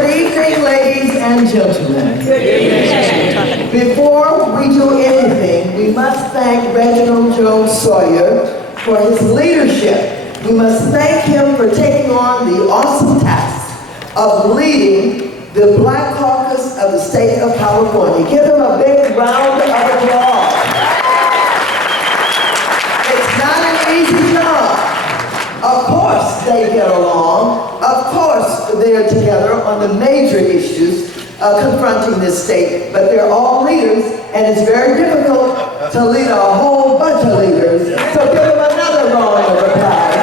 Good evening, ladies and gentlemen. Good evening. Before we do anything, we must thank Reginald Jones Sawyer for his leadership. We must thank him for taking on the awesome task of leading the Black Caucus of the state of California. Give him a big round of applause. It's not an easy job. Of course they get along. Of course they're together on the major issues confronting this state, but they're all leaders, and it's very difficult to lead a whole bunch of leaders. So give them another round of applause.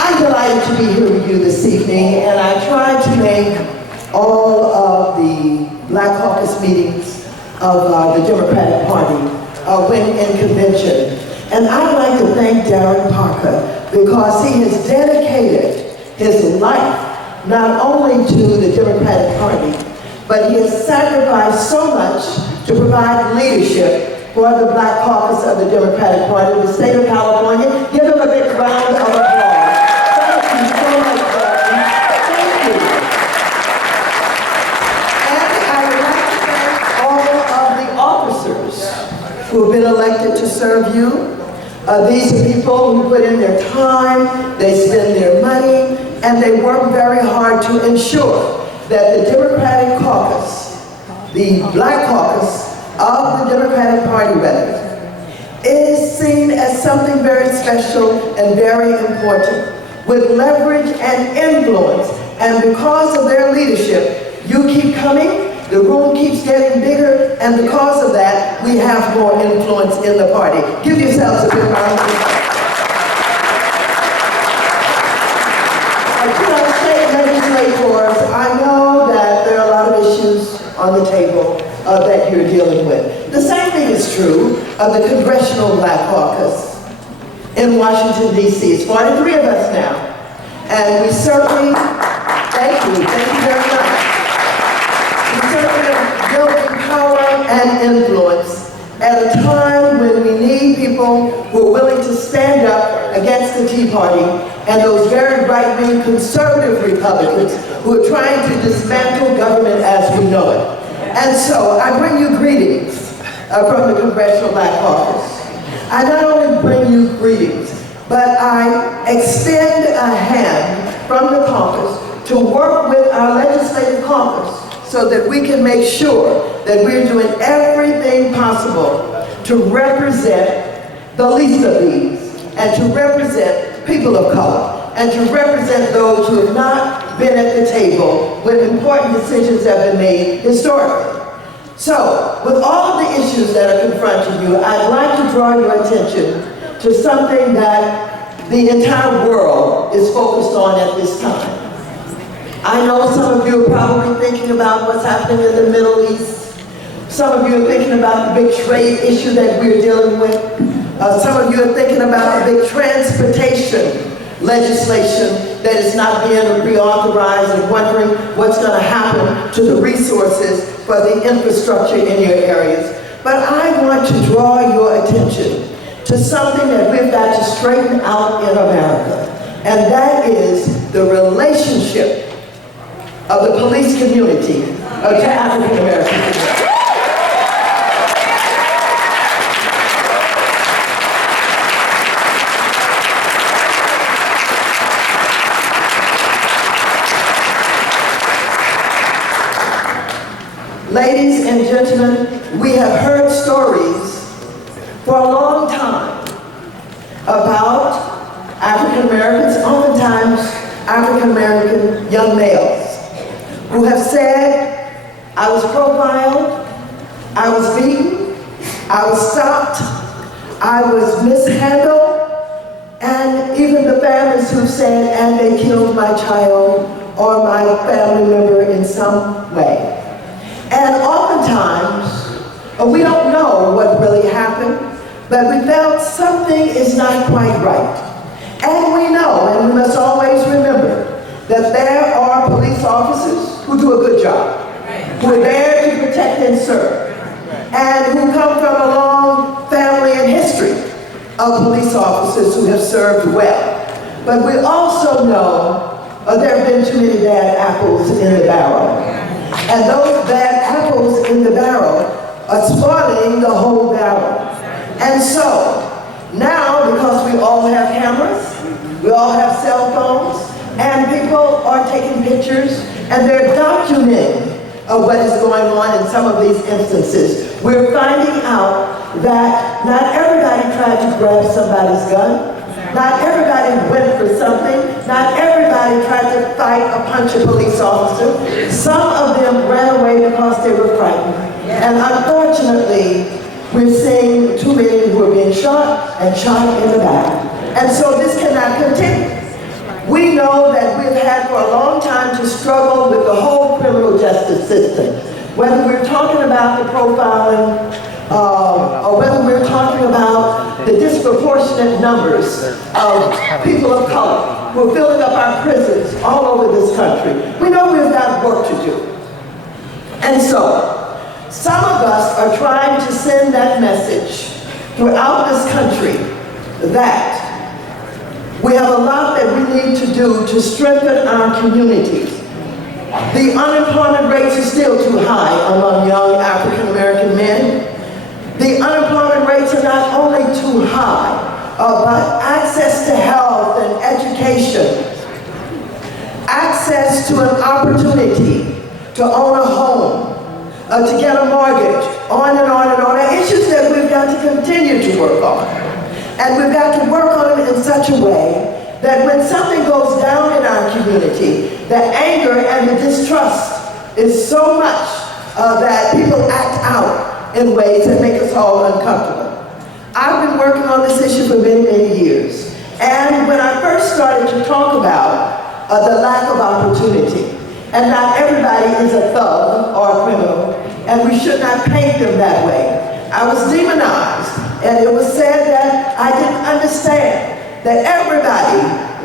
I'm delighted to be here with you this evening, and I tried to make all of the Black Caucus meetings of the Democratic Party when in convention. And I'd like to thank Darren Parker because he has dedicated his life not only to the Democratic Party, but he has sacrificed so much to provide leadership for the Black Caucus of the Democratic Party of the state of California. Give him a big round of applause. Thank you so much, Darren. Thank you. And I would like to thank all of the officers who have been elected to serve you. These are people who put in their time, they spend their money, and they work very hard to ensure that the Democratic Caucus, the Black Caucus of the Democratic Party, is seen as something very special and very important, with leverage and influence. And because of their leadership, you keep coming, the room keeps getting bigger, and because of that, we have more influence in the party. Give yourselves a big round of applause. State legislators, I know that there are a lot of issues on the table that you're dealing with. The same thing is true of the Congressional Black Caucus in Washington, D.C. It's 43 of us now, and we certainly, thank you very much. We certainly are building power and influence at a time when we need people who are willing to stand up against the Tea Party and those very right-wing conservative Republicans who are trying to dismantle government as we know it. And so I bring you greetings from the Congressional Black Caucus. I not only bring you greetings, but I extend a hand from the caucus to work with our legislative caucus so that we can make sure that we're doing everything possible to represent the least of these, and to represent people of color, and to represent those who have not been at the table when important decisions have been made historically. So, with all of the issues that are confronting you, I'd like to draw your attention to something that the entire world is focused on at this time. I know some of you are probably thinking about what's happening in the Middle East. Some of you are thinking about the big trade issue that we're dealing with. Some of you are thinking about the big transportation legislation that is not being reauthorized and wondering what's going to happen to the resources for the infrastructure in your areas. But I want to draw your attention to something that we've got to straighten out in America, and that is the relationship of the police community to African Americans. Ladies and gentlemen, we have heard stories for a long time about African Americans, oftentimes African American young males, who have said, I was profiled, I was beaten, I was stopped, I was mishandled, and even the families who said, and they killed my child or my family member in some way. And oftentimes, we don't know what really happened, but we felt something is not quite right. And we know, and we must always remember, that there are police officers who do a good job, who are there to protect and serve, and who come from a long family and history of police officers who have served well. But we also know there have been too many bad apples in the barrel. And those bad apples in the barrel are spoiling the whole barrel. And so, now, because we all have cameras, we all have cell phones, and people are taking pictures, and they're documenting what is going on in some of these instances. We're finding out that not everybody tried to grab somebody's gun. Not everybody went for something. Not everybody tried to fight or punch a police officer. Some of them ran away because they were frightened. And unfortunately, we're seeing too many who are being shot and shot in the back. And so this cannot continue. We know that we've had for a long time to struggle with the whole criminal justice system. Whether we're talking about the profiling, or whether we're talking about the disproportionate numbers of people of color who are filling up our prisons all over this country. We know we've got work to do. And so, some of us are trying to send that message throughout this country that we have a lot that we need to do to strengthen our communities. The unemployment rates are still too high among young African American men. The unemployment rates are not only too high, but access to health and education, access to an opportunity to own a home, to get a mortgage, on and on and on, are issues that we've got to continue to work on. And we've got to work on it in such a way that when something goes down in our community, the anger and the distrust is so much that people act out in ways that make us all uncomfortable. I've been working on this issue for many, many years. And when I first started to talk about the lack of opportunity, and not everybody is a thug or a criminal, and we should not paint them that way, I was demonized. And it was said that I didn't understand that everybody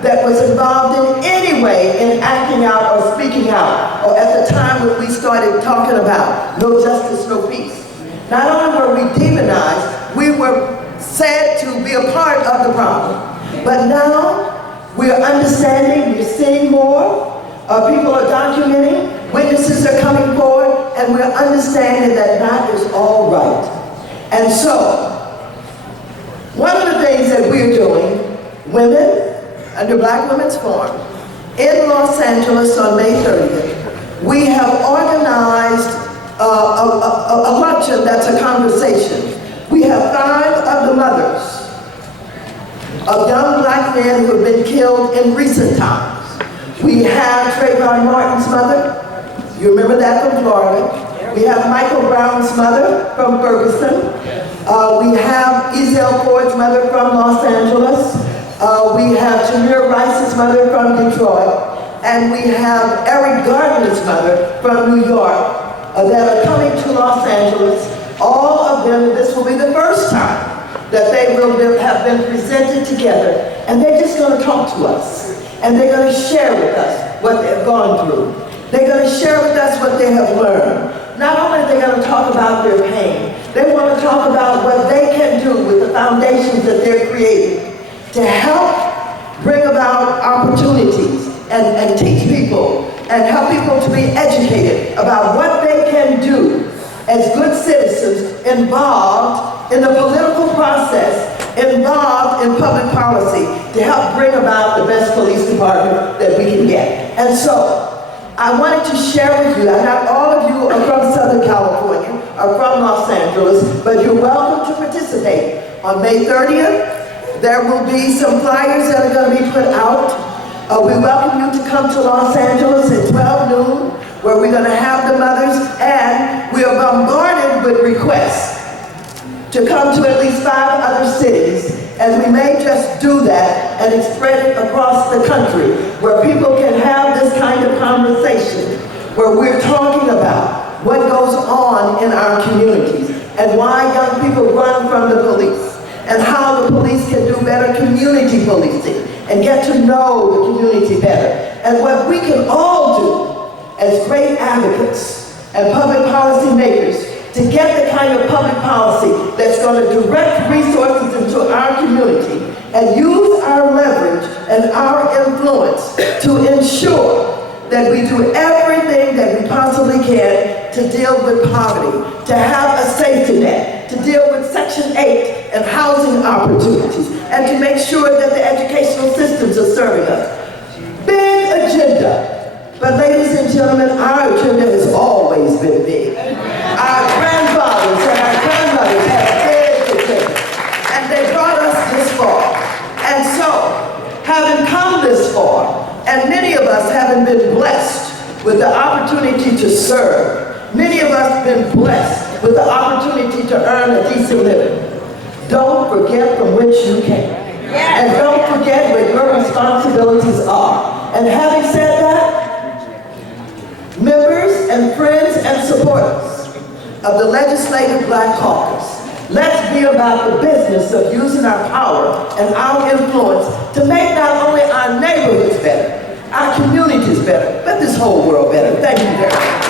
that was involved in any way in acting out or speaking out, or at the time when we started talking about no justice, no peace, not only were we demonized, we were said to be a part of the problem. But now we're understanding, we're seeing more, people are documenting, witnesses are coming forward, and we're understanding that that is all right. And so, one of the things that we're doing, women, under Black Women's Forum, in Los Angeles on May 30th, we have organized a luncheon that's a conversation. We have 5 of the mothers of young Black men who have been killed in recent times. We have Trayvon Martin's mother, you remember that from Florida. We have Michael Brown's mother from Ferguson. We have Ezell Ford's mother from Los Angeles. We have Tamir Rice's mother from Detroit. And we have Eric Gardner's mother from New York that are coming to Los Angeles. All of them, this will be the first time that they will have been presented together. And they're just going to talk to us. And they're going to share with us what they've gone through. They're going to share with us what they have learned. Not only are they going to talk about their pain, they want to talk about what they can do with the foundations that they're creating to help bring about opportunities and teach people and help people to be educated about what they can do as good citizens involved in the political process, involved in public policy to help bring about the best police department that we can get. And so, I wanted to share with you, and not all of you are from Southern California, are from Los Angeles, but you're welcome to participate. On May 30th, there will be some flyers that are going to be put out. We welcome you to come to Los Angeles at 12 noon, where we're going to have the mothers, and we are bombarded with requests to come to at least 5 other cities, and we may just do that and spread it across the country, where people can have this kind of conversation, where we're talking about what goes on in our communities, and why young people run from the police, and how the police can do better community policing, and get to know the community better, and what we can all do as great advocates and public policy makers to get the kind of public policy that's going to direct resources into our community and use our leverage and our influence to ensure that we do everything that we possibly can to deal with poverty, to have a safety net, to deal with Section 8 and housing opportunities, and to make sure that the educational systems are serving us. Big agenda. But ladies and gentlemen, our agenda has always been big. Our grandfathers and our grandmothers had big agendas, and they brought us this far. And so, having come this far, and many of us having been blessed with the opportunity to serve, many of us have been blessed with the opportunity to earn a decent living. Don't forget from which you came. And don't forget what your responsibilities are. And having said that, members and friends and supporters of the Legislative Black Caucus, let's be about the business of using our power and our influence to make not only our neighborhoods better, our communities better, but this whole world better. Thank you very much.